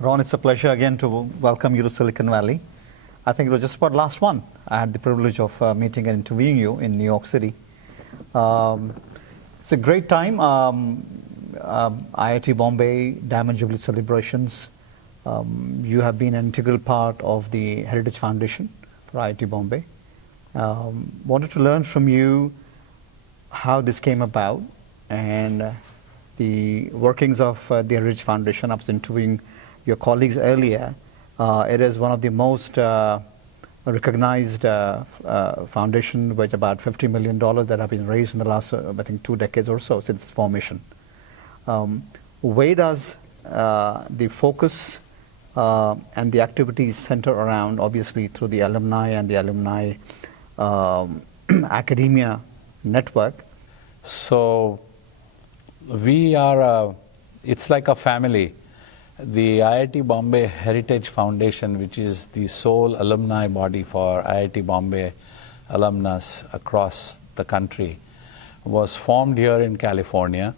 Ron, it's a pleasure again to welcome you to Silicon Valley. I think it was just about last one. I had the privilege of meeting and interviewing you in New York City. It's a great time. IIT Bombay Diamond Jubilee celebrations. You have been an integral part of the Heritage Foundation for IIT Bombay. Wanted to learn from you how this came about and the workings of the Heritage Foundation. I was interviewing your colleagues earlier. It is one of the most recognized foundation with about $50 million that have been raised in the last, I think, 2 decades or so since its formation. Where does the focus and the activities center around, obviously through the alumni and the alumni academia network? So we are, it's like a family. The IIT Bombay Heritage Foundation, which is the sole alumni body for IIT Bombay alumnus across the country, was formed here in California,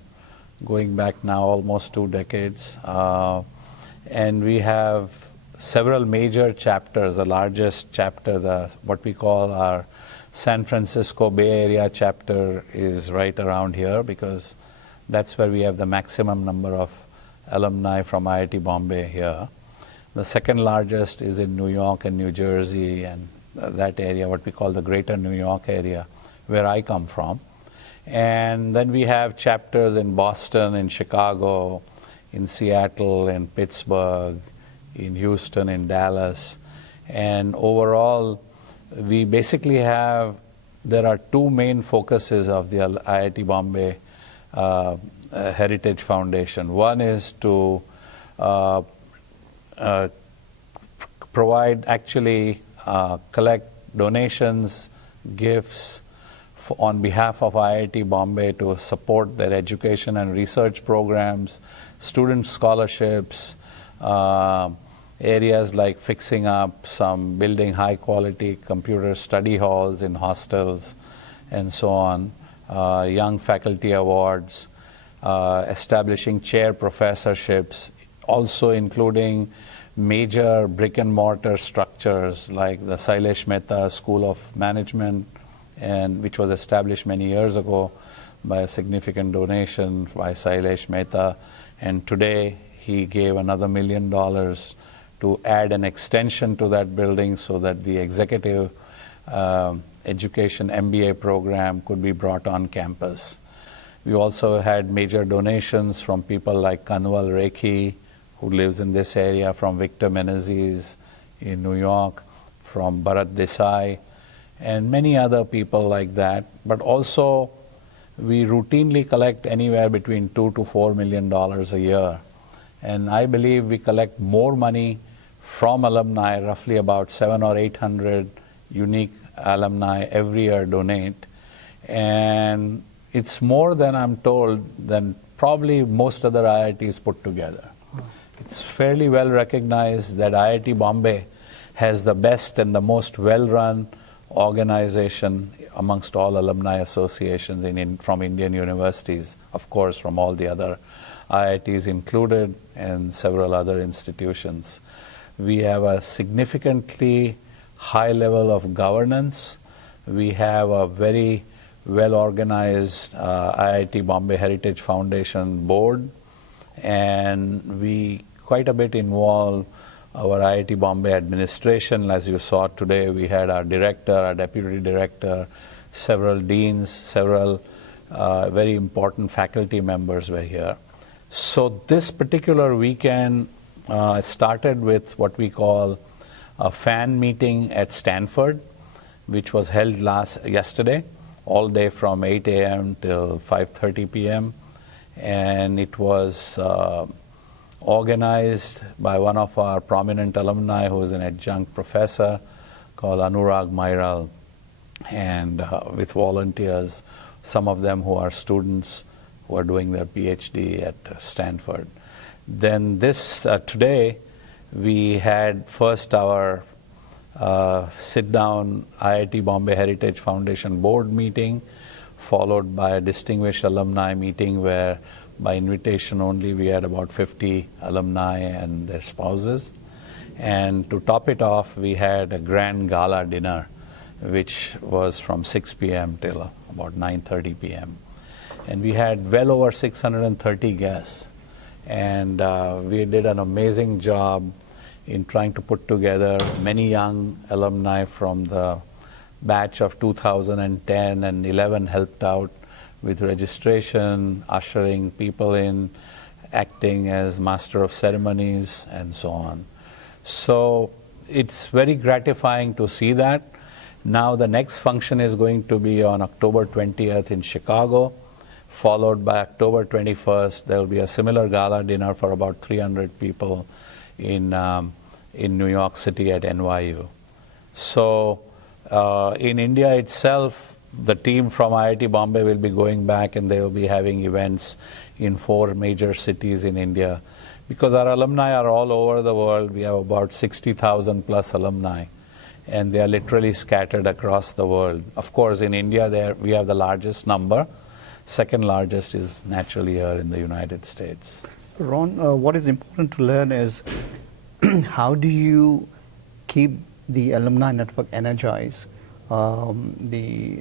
going back now almost 2 decades. And we have several major chapters. The largest chapter, what we call our San Francisco Bay Area chapter, is right around here because that's where we have the maximum number of alumni from IIT Bombay here. The second largest is in New York and New Jersey and that area, what we call the greater New York area, where I come from. And then we have chapters in Boston, in Chicago, in Seattle, in Pittsburgh, in Houston, in Dallas. And overall, we basically have, there are 2 main focuses of the IIT Bombay Heritage Foundation. One is to provide, collect donations, gifts on behalf of IIT Bombay to support their education and research programs, student scholarships, areas like fixing up some, building high quality computer study halls in hostels and so on, young faculty awards, establishing chair professorships, also including major brick and mortar structures like the Syed Mehta School of Management, and which was established many years ago by a significant donation by Syed Mehta. And today he gave another $1 million to add an extension to that building so that the executive education MBA program could be brought on campus. We also had major donations from people like Kanwal Rekhi, who lives in this area, from Victor Menezes in New York, from Bharat Desai, and many other people like that. But also, we routinely collect anywhere between $2 to $4 million a year. And I believe we collect more money from alumni, roughly about 700 or 800 unique alumni every year donate. And it's more than, I'm told, than probably most other IITs put together. It's fairly well recognized that IIT Bombay has the best and the most well-run organization amongst all alumni associations from Indian universities, of course from all the other IITs included and several other institutions. We have a significantly high level of governance. We have a very well-organized IIT Bombay Heritage Foundation board, and we quite a bit involve our IIT Bombay administration. As you saw today, we had our director, our deputy director, several deans, several very important faculty members were here. So this particular weekend, it started with what we call a fan meeting at Stanford, which was held yesterday, all day from 8 a.m. till 5:30 p.m. And it was organized by one of our prominent alumni who is an adjunct professor called Anurag Mairal, and with volunteers, some of them who are students who are doing their PhD at Stanford. Then today, we had first our sit-down IIT Bombay Heritage Foundation board meeting, followed by a distinguished alumni meeting where by invitation only. We had about 50 alumni and their spouses. And to top it off, we had a grand gala dinner, which was from 6 p.m. till about 9:30 p.m. And we had well over 630 guests. And we did an amazing job in trying to put together many young alumni from the batch of 2010 and 11 helped out with registration, ushering people in, acting as master of ceremonies, and so on. So it's very gratifying to see that. Now the next function is going to be on October 20th in Chicago, followed by October 21st. There will be a similar gala dinner for about 300 people in New York City at NYU. So in India itself, the team from IIT Bombay will be going back and they will be having events in 4 major cities in India. Because our alumni are all over the world, we have about 60,000 plus alumni, and they are literally scattered across the world. Of course, in India, we have the largest number. Second largest is naturally here in the United States. Ron, what is important to learn is how do you keep the alumni network energized? The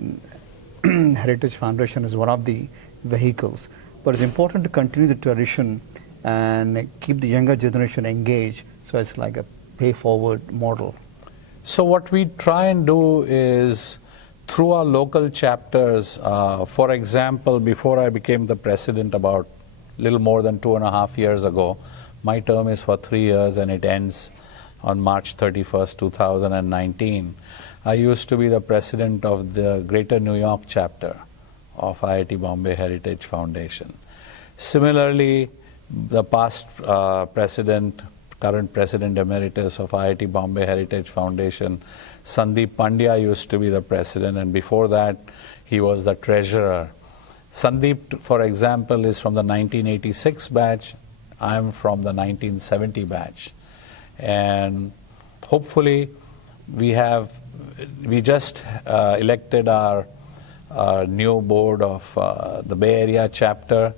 Heritage Foundation is one of the vehicles, but it's important to continue the tradition and keep the younger generation engaged, so it's like a pay-forward model. So what we try and do is, through our local chapters, for example, before I became the president about a little more than 2.5 years ago, my term is for 3 years and it ends on March 31st, 2019. I used to be the president of the Greater New York chapter of IIT Bombay Heritage Foundation. Similarly, the past current president emeritus of IIT Bombay Heritage Foundation, Sandeep Pandya, used to be the president, and before that, he was the treasurer. Sandeep, for example, is from the 1986 batch. I am from the 1970 batch. And hopefully, we just elected our new board of the Bay Area chapter,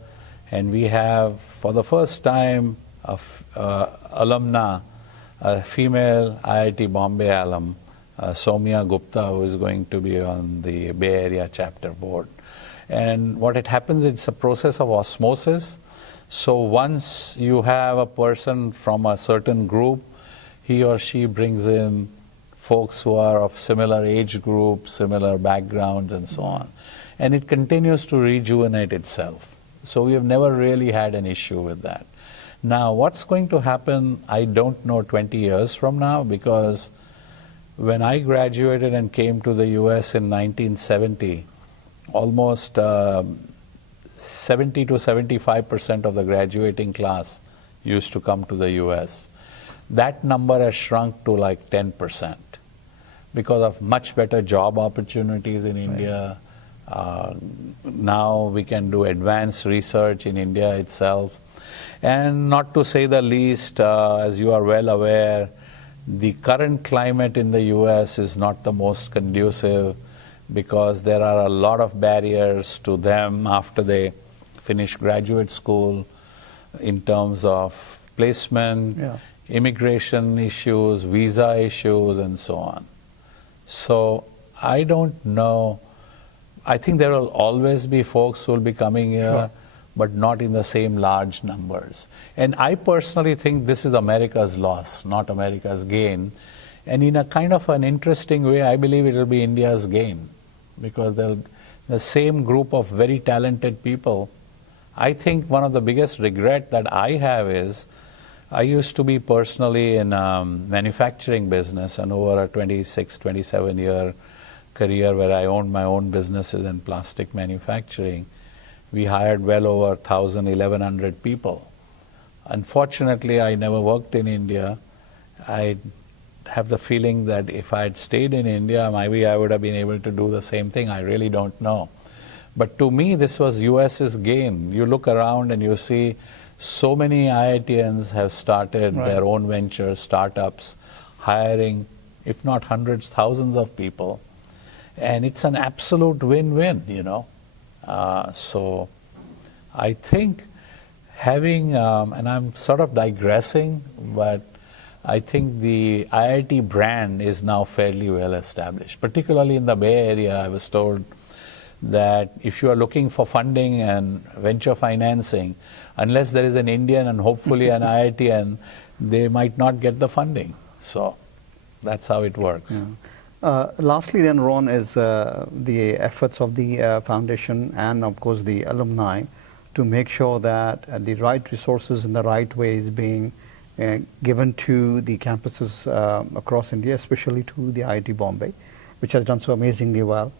and we have, for the first time, alumna, a female IIT Bombay alum, Soumya Gupta, who is going to be on the Bay Area chapter board. And what it happens, it's a process of osmosis. So once you have a person from a certain group, he or she brings in folks who are of similar age group, similar backgrounds, and so on. And it continues to rejuvenate itself. So we have never really had an issue with that. Now, what's going to happen, I don't know 20 years from now, because when I graduated and came to the US in 1970, almost 70 to 75% of the graduating class used to come to the US. That number has shrunk to like 10% because of much better job opportunities in India. Now we can do advanced research in India itself. And not to say the least, as you are well aware, the current climate in the US is not the most conducive because there are a lot of barriers to them after they finish graduate school in terms of placement, immigration issues, visa issues, and so on. So I don't know. I think there will always be folks who will be coming here, but not in the same large numbers. And I personally think this is America's loss, not America's gain. And in a kind of an interesting way, I believe it will be India's gain, because the same group of very talented people. I think one of the biggest regret that I have is I used to be personally in manufacturing business, and over a 26, 27-year career where I owned my own businesses in plastic manufacturing, we hired well over 1,000, 1,100 people. Unfortunately, I never worked in India. I have the feeling that if I had stayed in India, maybe I would have been able to do the same thing. I really don't know. But to me, this was US's gain. You look around and you see so many IITians have started their own ventures, startups, hiring, if not hundreds, thousands of people. And it's an absolute win-win, you know. So I think Having, and I'm sort of digressing, but I think the IIT brand is now fairly well established. Particularly in the Bay Area, I was told that if you are looking for funding and venture financing, unless there is an Indian and hopefully an IITian, they might not get the funding. So that's how it works. Yeah. Lastly then, Ron, is the efforts of the foundation and of course the alumni to make sure that the right resources in the right way is being given to the campuses across India, especially to the IIT Bombay, which has done so amazingly well.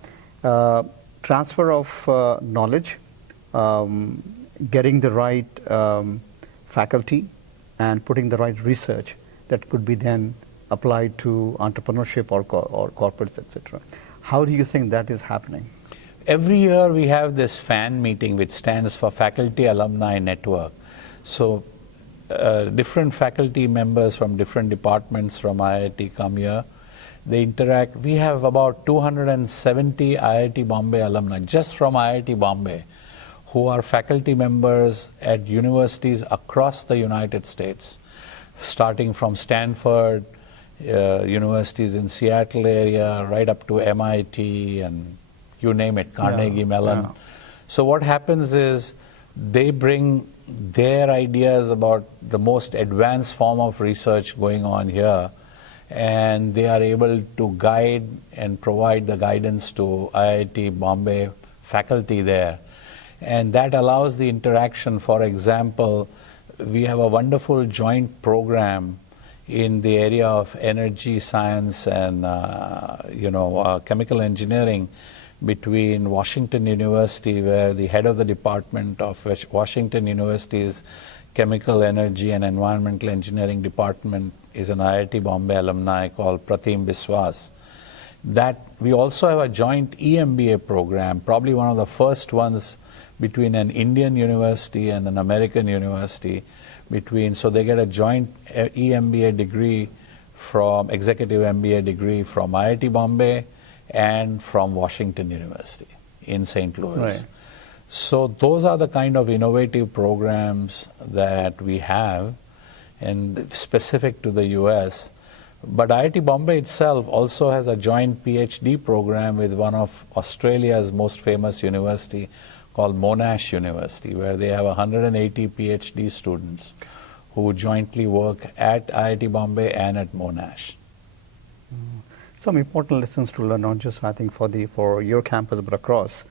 Transfer of knowledge, getting the right faculty and putting the right research that could be then applied to entrepreneurship or corporates, etc. How do you think that is happening? Every year we have this FAN meeting, which stands for Faculty Alumni Network. So different faculty members from different departments from IIT come here. They interact. We have about 270 IIT Bombay alumni, just from IIT Bombay, who are faculty members at universities across the United States, starting from Stanford, universities in Seattle area, right up to MIT and you name it, Carnegie Mellon. Yeah. So what happens is they bring their ideas about the most advanced form of research going on here, and they are able to guide and provide the guidance to IIT Bombay faculty there. And that allows the interaction. For example, we have a wonderful joint program in the area of energy science and chemical engineering between Washington University, where the head of the department of Washington University's Chemical Energy and Environmental Engineering department is an IIT Bombay alumni called Pratim Biswas. That we also have a joint EMBA program, probably one of the first ones between an Indian university and an American university. So they get a joint EMBA degree from executive MBA degree from IIT Bombay and from Washington University in St. Louis. Right. So those are the kind of innovative programs that we have, and specific to the US. But IIT Bombay itself also has a joint PhD program with one of Australia's most famous university called Monash University, where they have 180 PhD students who jointly work at IIT Bombay and at Monash. Some important lessons to learn, not just I think for your campus, but across.